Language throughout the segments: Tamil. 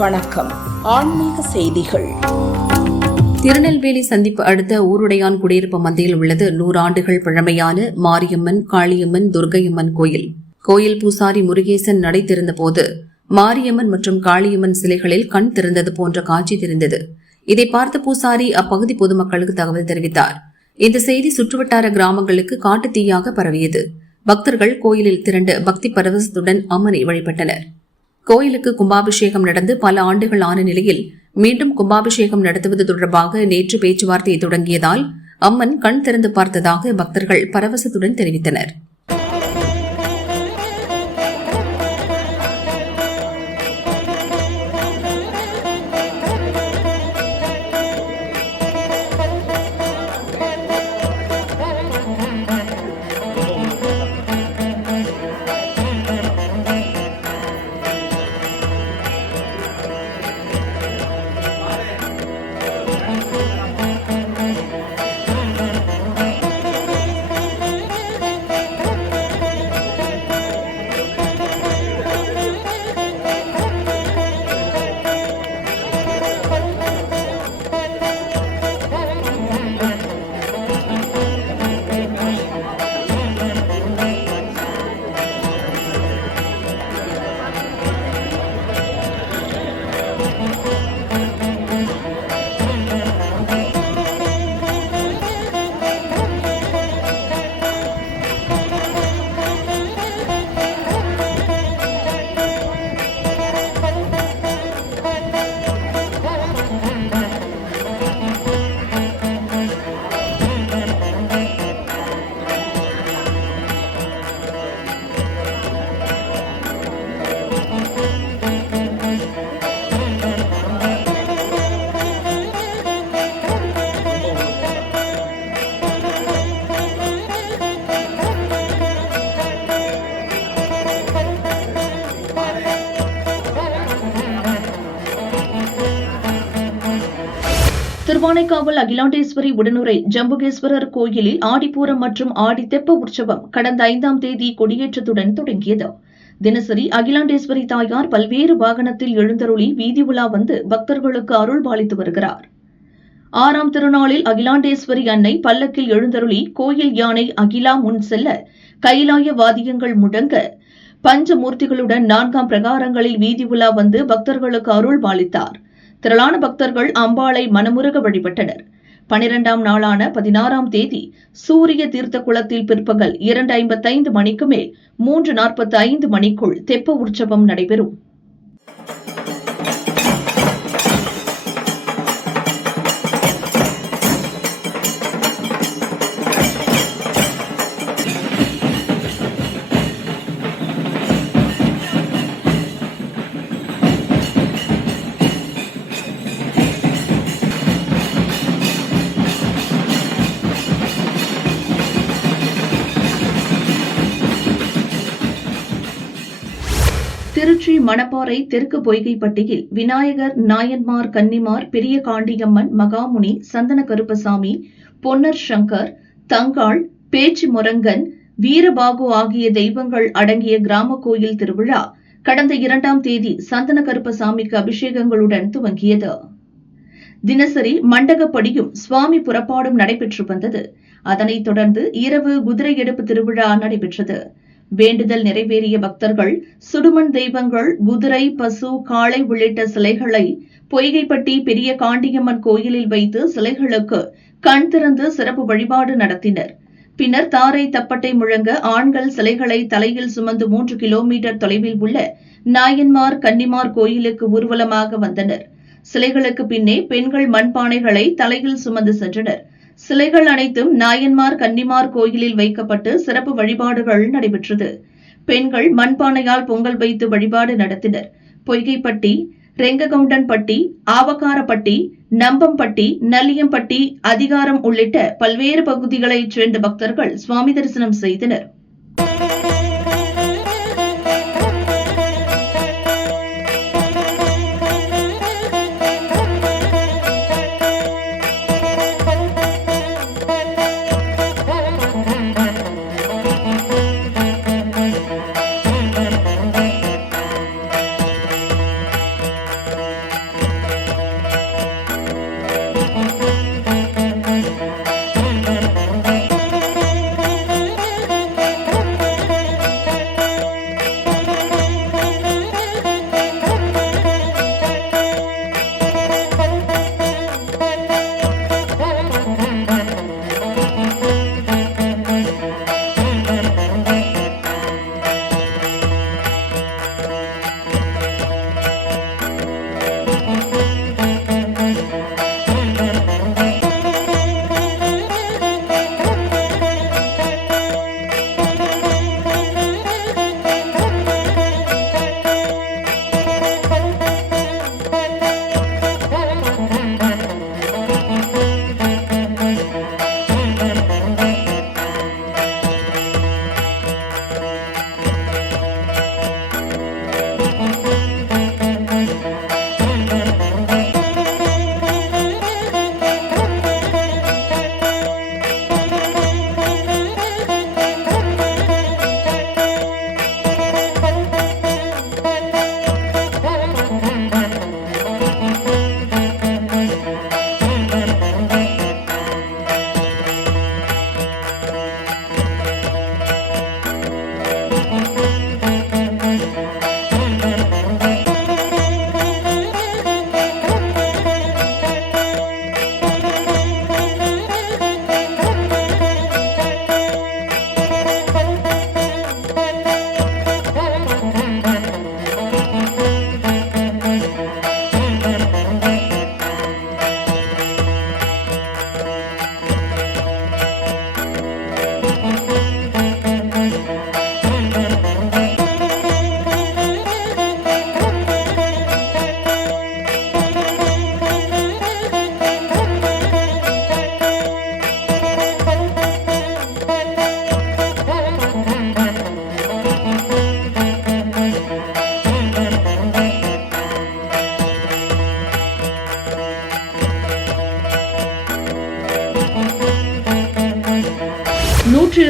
வணக்கம். ஆன்மீக செய்திகள். திருநெல்வேலி சந்திப்பு அடுத்த ஊருடையான் குடியிருப்பு மத்தியில் உள்ளது 100 ஆண்டுகள் பழமையான மாரியம்மன், காளியம்மன், துர்க்கையம்மன் கோயில். கோயில் பூசாரி முருகேசன் நடை திறந்தபோது மாரியம்மன் மற்றும் காளியம்மன் சிலைகளில் கண் திறந்தது போன்ற காட்சி தெரிந்தது. இதை பார்த்த பூசாரி அப்பகுதி பொதுமக்களுக்கு தகவல் தெரிவித்தார். இந்த செய்தி சுற்றுவட்டார கிராமங்களுக்கு காட்டுத்தீயாக பரவியது. பக்தர்கள் கோயிலில் திரண்டு பக்தி பரவசத்துடன் அம்மனை வழிபட்டனர். கோயிலுக்கு கும்பாபிஷேகம் நடந்து பல ஆண்டுகள் ஆன நிலையில் மீண்டும் கும்பாபிஷேகம் நடத்துவது தொடர்பாக நேற்று பேச்சுவார்த்தை தொடங்கியதால் அம்மன் கண் திறந்து பார்த்ததாக பக்தர்கள் பரவசத்துடன் தெரிவித்தனர். திருவானைக்காவல் அகிலாண்டேஸ்வரி உடனுரை ஜம்புகேஸ்வரர் கோயிலில் ஆடிப்பூரம் மற்றும் ஆடி தெப்ப உற்சவம் கடந்த 5ஆம் தேதி கொடியேற்றத்துடன் தொடங்கியது. தினசரி அகிலாண்டேஸ்வரி தாயார் பல்வேறு வாகனத்தில் எழுந்தருளி வீதி உலா வந்து பக்தர்களுக்கு அருள் பாலித்து வருகிறார். 6ஆம் திருநாளில் அகிலாண்டேஸ்வரி அன்னை பல்லக்கில் எழுந்தருளி கோயில் யானை அகிலா முன் செல்ல கைலாய வாத்தியங்கள் முழங்க பஞ்சமூர்த்திகளுடன் 4ஆம் பிரகாரங்களில் வீதி உலா வந்து பக்தர்களுக்கு அருள் பாலித்தார். திரளான பக்தர்கள் அம்பாளை மனமுருக வழிபட்டனர். 12ஆம் நாளான 16ஆம் தேதி சூரிய தீர்த்த குளத்தில் பிற்பகல் 2:55 மணிக்கு மேல் 3:45 மணிக்குள் தெப்ப உற்சவம் நடைபெறும். திருச்சி மணப்பாறை தெற்கு பொய்கைப்பட்டியில் விநாயகர், நாயன்மார், கன்னிமார், பெரிய காண்டியம்மன், மகாமுனி, சந்தன கருப்பசாமி, பொன்னர் சங்கர், தங்காள், பேச்சு முரங்கன், வீரபாகு ஆகிய தெய்வங்கள் அடங்கிய கிராம கோயில் திருவிழா கடந்த 2ஆம் தேதி சந்தன கருப்பசாமிக்கு அபிஷேகங்களுடன் துவங்கியது. தினசரி மண்டகப்படியும் சுவாமி புறப்பாடும் நடைபெற்று வந்தது. அதனைத் தொடர்ந்து இரவு குதிரை எடுப்பு திருவிழா நடைபெற்றது. வேண்டுதல் நிறைவேறிய பக்தர்கள் சுடுமண் தெய்வங்கள், குதிரை, பசு, காளை உள்ளிட்ட சிலைகளை பொய்கைப்பட்டி பெரிய காண்டியம்மன் கோயிலில் வைத்து சிலைகளுக்கு கண் திறந்து சிறப்பு வழிபாடு நடத்தினர். பின்னர் தாரை தப்பட்டை முழங்க ஆண்கள் சிலைகளை தலையில் சுமந்து 3 கிலோமீட்டர் தொலைவில் உள்ள நாயன்மார், கன்னிமார் கோயிலுக்கு ஊர்வலமாக வந்தனர். சிலைகளுக்கு பின்னே பெண்கள் மண்பானைகளை தலையில் சுமந்து சென்றனர். சிலைகள் அனைத்தும் நாயன்மார், கன்னிமார் கோயிலில் வைக்கப்பட்டு சிறப்பு வழிபாடுகள் நடைபெற்றது. பெண்கள் மண்பானையால் பொங்கல் வைத்து வழிபாடு நடத்தினர். பொய்கைப்பட்டி, ரெங்ககவுண்டன்பட்டி, ஆவக்காரப்பட்டி, நம்பம்பட்டி, நல்லியம்பட்டி, அதிகாரம் உள்ளிட்ட பல்வேறு பகுதிகளைச் சேர்ந்த பக்தர்கள் சுவாமி தரிசனம் செய்தனர்.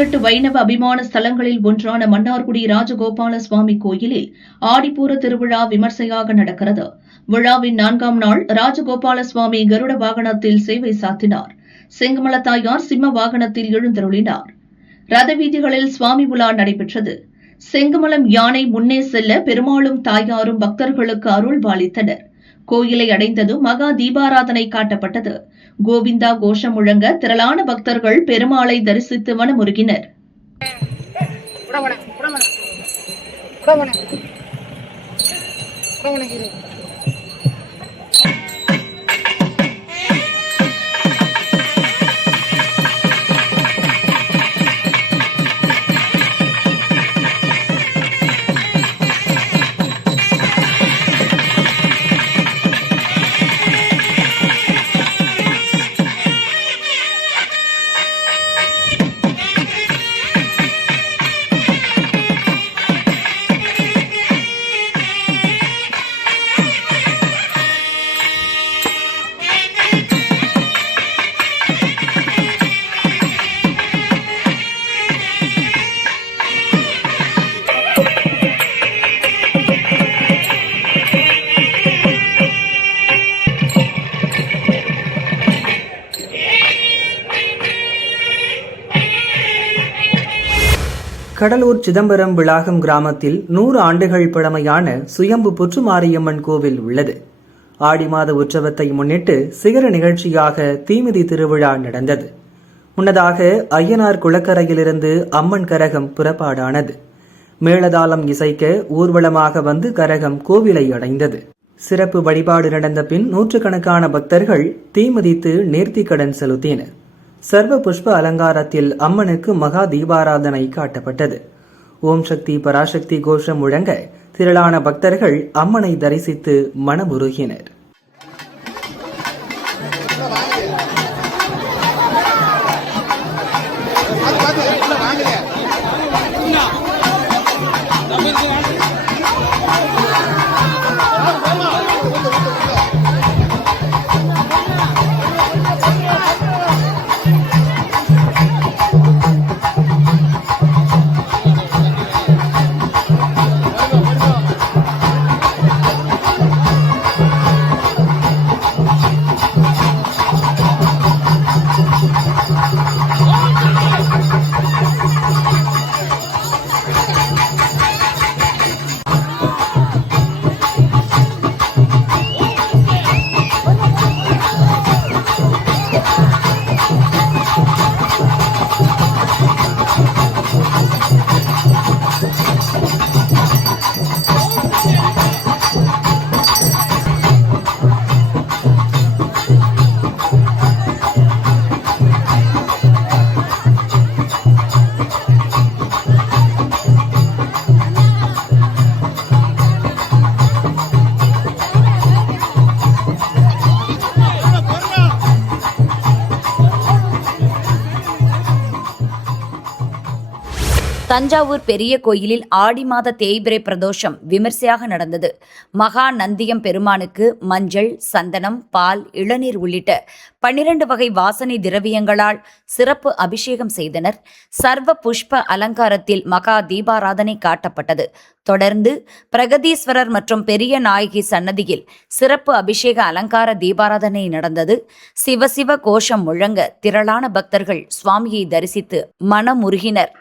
108 வைணவ அபிமான ஸ்தலங்களில் ஒன்றான மன்னார்குடி ராஜகோபால சுவாமி கோயிலில் ஆடிப்பூர திருவிழா விமர்சையாக நடக்கிறது. விழாவின் 4ஆம் நாள் ராஜகோபால சுவாமி கருட வாகனத்தில் சேவை சாத்தினார். செங்கமலத்தாயார் சிம்ம வாகனத்தில் எழுந்தருளினார். ரத வீதிகளில் சுவாமி உலா நடைபெற்றது. செங்கமலம் யானை முன்னே செல்ல பெருமாளும் தாயாரும் பக்தர்களுக்கு அருள் பாலித்தனர். கோயிலை அடைந்ததும் மகா தீபாராதனை காட்டப்பட்டது. கோவிந்தா கோஷம் முழங்க திரளான பக்தர்கள் பெருமாளை தரிசித்து மனமுருகினர். கடலூர் சிதம்பரம் விளாகம் கிராமத்தில் 100 ஆண்டுகள் பழமையான சுயம்பு புற்றுமாரியம்மன் கோவில் உள்ளது. ஆடி மாத உற்சவத்தை முன்னிட்டு சிகர நிகழ்ச்சியாக தீமிதி திருவிழா நடந்தது. முன்னதாக ஐயனார் குளக்கரையிலிருந்து அம்மன் கரகம் புறப்பாடானது. மேளதாளம் இசைக்க ஊர்வலமாக வந்து கரகம் கோவிலை அடைந்தது. சிறப்பு வழிபாடு நடந்த பின் நூற்றுக்கணக்கான பக்தர்கள் தீமிதித்து நேர்த்திக்கடன் செலுத்தினர். சர்வ புஷ்ப அலங்காரத்தில் அம்மனுக்கு மகா தீபாராதனை காட்டப்பட்டது. ஓம் சக்தி பராசக்தி கோஷம் முழங்க திரளான பக்தர்கள் அம்மனை தரிசித்து மனமுருகினர். தஞ்சாவூர் பெரிய கோயிலில் ஆடி மாத தேய்பிறை பிரதோஷம் விமர்சையாக நடந்தது. மகா நந்தியம் பெருமானுக்கு மஞ்சள், சந்தனம், பால், இளநீர் உள்ளிட்ட 12 வகை வாசனை திரவியங்களால் சிறப்பு அபிஷேகம் செய்தனர். சர்வ புஷ்ப அலங்காரத்தில் மகா தீபாராதனை காட்டப்பட்டது. தொடர்ந்து பிரகதீஸ்வரர் மற்றும் பெரிய நாயகி சன்னதியில் சிறப்பு அபிஷேக அலங்கார தீபாராதனை நடந்தது. சிவசிவ கோஷம் முழங்க திரளான பக்தர்கள் சுவாமியை தரிசித்து மனமுருகினர்.